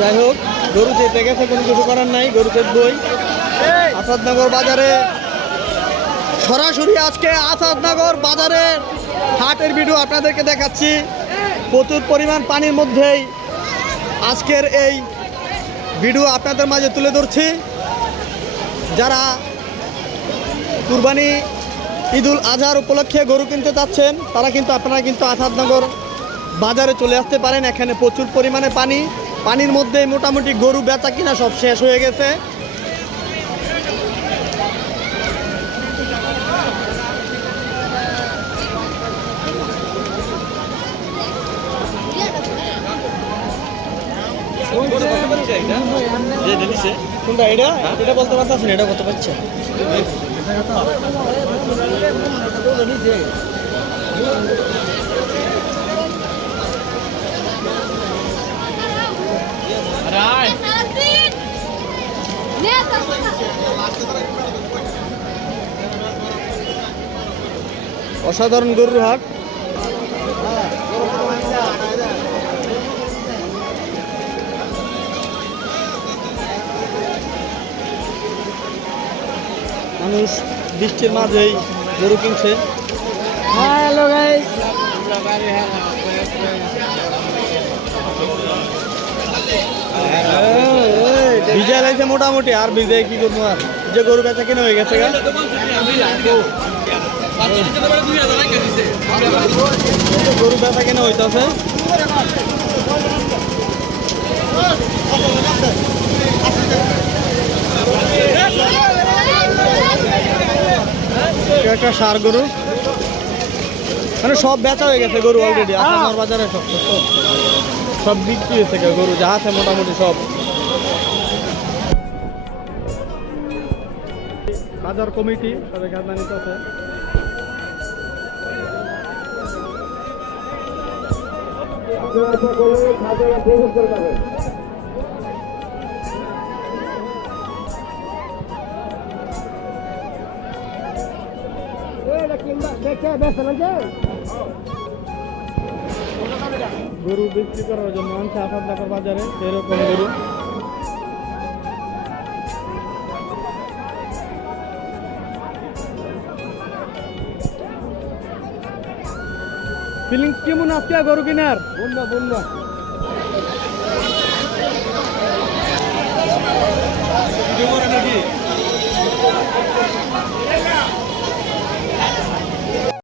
যাই হোক, গরু চেপে গেছে, কোনো কিছু করার নাই, গরু চেপবই। আসাদনগর বাজারে সরাসরি আজকে আসাদনগর বাজারে হাটের ভিডিও আপনাদেরকে দেখাচ্ছি। প্রচুর পরিমাণ পানির মধ্যেই আজকের এই ভিডিও আপনাদের মাঝে তুলে ধরছি। যারা কুরবানি ঈদুল আজহার উপলক্ষে গরু কিনতে চাচ্ছেন আপনারা কিন্তু আসাদনগর বাজারে চলে আসতে পারেন। এখানে প্রচুর পরিমাণে পানির মধ্যে মোটামুটি গরু বেচা কিনা সব শেষ হয়ে গেছে। কোনটা এটা বলতে পারতেছি না, এটা কত পাচ্ছে? অসাধারণ গরুর হাট। মানুষ বৃষ্টির মাঝেই গরু কিনছে। হ্যালো গাইস, ভিজা লাগছে মোটামুটি, আর ভিজে কি করবো? আর যে গরু বেচা কিনে হয়ে গেছে গরু বেচা কিনে হইতেছে। একটা ষাঁড় গরু, মানে সব বেচা হয়ে গেছে গরু অলরেডি। আসাদনগর বাজারে সব বিক্রি হয়েছে গরু যা আছে মোটামুটি সব। বাজার কমিটি সবাই খাজনা নিতে আছে। গরু বিক্রি করার জন্য আনছে আসাদনগর বাজারে এরকম গরু। ফিলিংস কেমন আজকে গরু কিনার? বন্যা